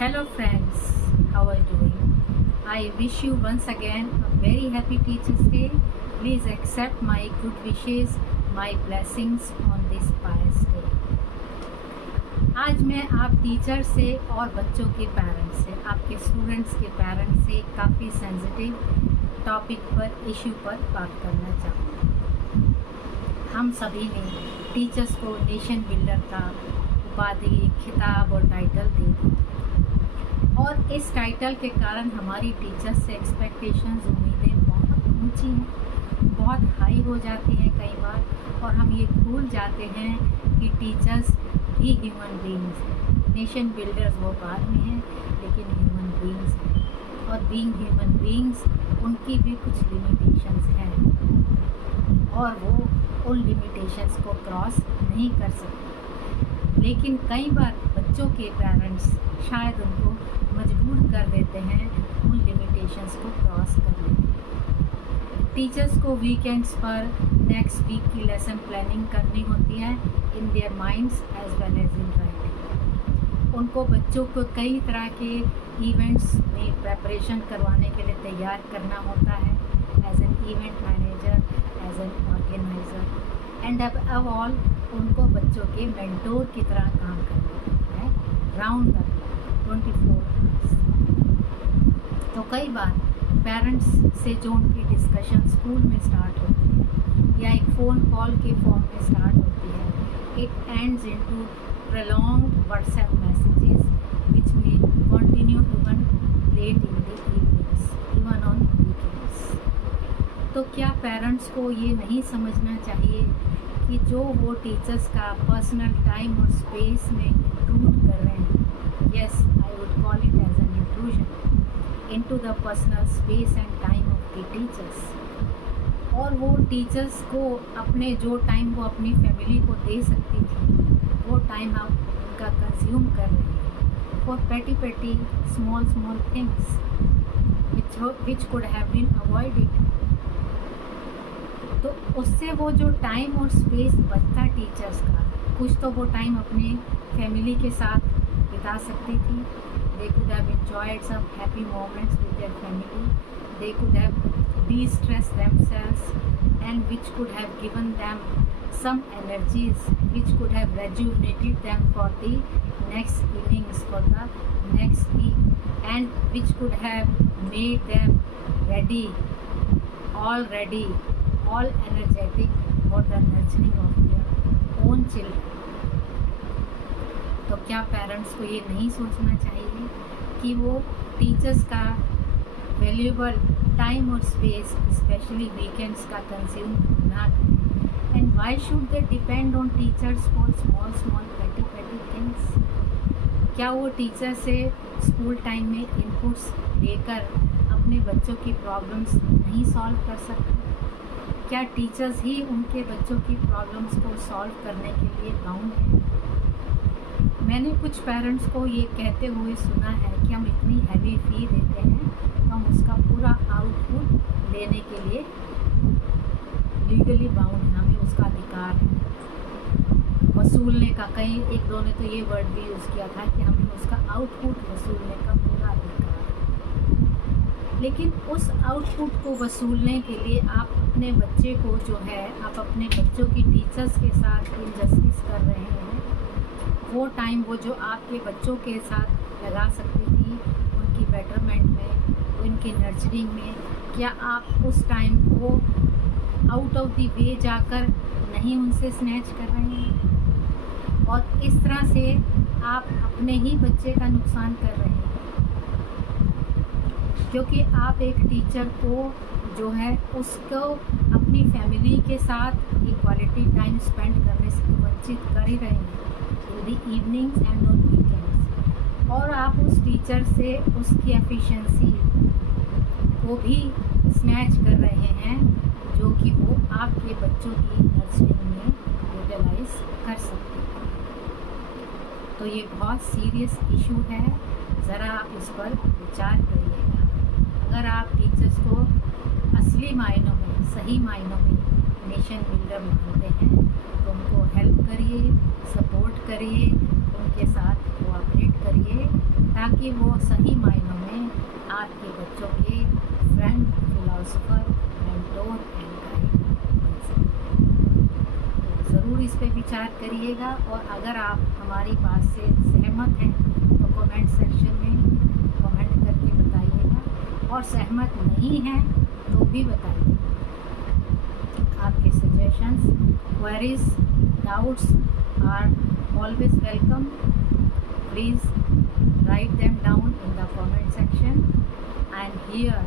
Hello friends, how are you doing? I wish you once again a very happy Teachers Day. Please accept my good wishes, my blessings on this pious day. आज मैं आप teacher से और बच्चों के parents से, आपके students के पेरेंट्स से काफ़ी सेंसिटिव टॉपिक पर, इशू पर बात करना चाहूँगी। हम सभी ने टीचर्स को नेशन बिल्डर का उपाधि, खिताब और टाइटल दे दिया और इस टाइटल के कारण हमारी टीचर्स से एक्सपेक्टेशंस, उम्मीदें बहुत ऊंची हैं, बहुत हाई हो जाती हैं कई बार, और हम ये भूल जाते हैं कि टीचर्स भी ह्यूमन बीइंग्स हैं। नेशन बिल्डर्स वो बाद में हैं, लेकिन ह्यूमन बीइंग्स हैं, और बीइंग ह्यूमन बीइंग्स उनकी भी कुछ लिमिटेशंस हैं और वो उन लिमिटेशंस को क्रॉस नहीं कर सकते। लेकिन कई बार बच्चों के पेरेंट्स शायद उनको मजबूर कर देते हैं उन लिमिटेशंस को क्रॉस करने के लिए। टीचर्स को वीकेंड्स पर नेक्स्ट वीक की लेसन प्लानिंग करनी होती है in their minds as well as in writing. उनको बच्चों को कई तरह के इवेंट्स में प्रेपरेशन करवाने के लिए तैयार करना होता है as an event manager, as an organizer, and अब ऑल उनको बच्चों के मेंटोर की तरह काम करना होता है राउंड द 24 आवर्स। तो कई बार पेरेंट्स से जो उनकी डिस्कशन स्कूल में स्टार्ट होती है या एक फ़ोन कॉल के फॉर्म में स्टार्ट होती है, it ends into prolonged WhatsApp messages which may continue even late in the evenings, even on weekends. तो क्या पेरेंट्स को ये नहीं समझना चाहिए कि जो वो टीचर्स का पर्सनल टाइम और स्पेस में इंक्लूड कर रहे हैं, yes, I would call it as an intrusion into the personal space and time of the teachers, और वो टीचर्स को अपने जो टाइम वो अपनी फैमिली को दे सकती थी, वो टाइम आप उनका कंज्यूम कर रहे हैं for petty small things which could have been avoided। तो उससे वो जो टाइम और स्पेस बचता टीचर्स का, कुछ तो वो टाइम अपने फैमिली के साथ बिता सकती थी। They could have enjoyed some happy moments with their family. They could have de-stressed themselves, and which could have given them some energies, which could have rejuvenated them for the next innings, for the next week, and which could have made them ready, all energetic for the nurturing of their own children। तो क्या parents को ये नहीं सोचना चाहिए कि वो teachers का वैल्यूएबल टाइम और स्पेस, स्पेशली वीकेंड्स का कंज्यूम ना करें? And why should they depend on teachers for small petty things? क्या वो टीचर से स्कूल टाइम में इनपुट्स लेकर अपने बच्चों की प्रॉब्लम्स नहीं सॉल्व कर सकते? क्या टीचर्स ही उनके बच्चों की प्रॉब्लम्स को सॉल्व करने के लिए बाउंड हैं? मैंने कुछ पेरेंट्स को ये कहते हुए सुना है कि हम इतनी हैवी फ़ी देते हैं, हम उसका पूरा आउटपुट लेने के लिए लीगली बाउंड हैं, हमें उसका अधिकार है वसूलने का। कई एक दो ने तो ये वर्ड भी यूज़ किया था कि हमें उसका आउटपुट वसूलने का पूरा अधिकार है। लेकिन उस आउटपुट को वसूलने के लिए आप अपने बच्चे को जो है, आप अपने बच्चों की टीचर्स के साथ इनजस्टिस कर रहे हैं। वो टाइम वो जो आपके बच्चों के साथ लगा सकती थी उनकी बेटरमेंट में, उनकी नर्चरिंग में, क्या आप उस टाइम को आउट ऑफ द वे जाकर नहीं उनसे स्नैच कर रहे हैं? और इस तरह से आप अपने ही बच्चे का नुकसान कर रहे हैं, क्योंकि आप एक टीचर को जो है उसको अपनी फैमिली के साथ इक्वालिटी टाइम स्पेंड करने से वंचित कर ही रहे हैं in the evenings and on weekends, और आप उस टीचर से उसकी एफिशिएंसी को भी स्नैच कर रहे हैं जो कि वो आपके बच्चों की नर्सरिंग में यूटिलाइज कर सकते हैं। तो ये बहुत सीरियस इशू है, ज़रा आप इस पर विचार करिएगा। अगर आप टीचर्स को असली मायनों में, सही मायनों में नेशन बिल्डर मानते हैं तो उनको हेल्प करिए, सपोर्ट करिए, उनके साथ कोऑपरेट करिए, ताकि वो सही मायनों में आपके बच्चों के friend, philosopher, mentor and guide बन सकें। तो ज़रूर इस पे विचार करिएगा, और अगर आप हमारी बात से सहमत हैं तो कमेंट सेक्शन में कमेंट करके बताइएगा, और सहमत नहीं हैं तो भी बताइए। आपके suggestions, queries, doubts are always welcome. Please write them down in the comment section, and here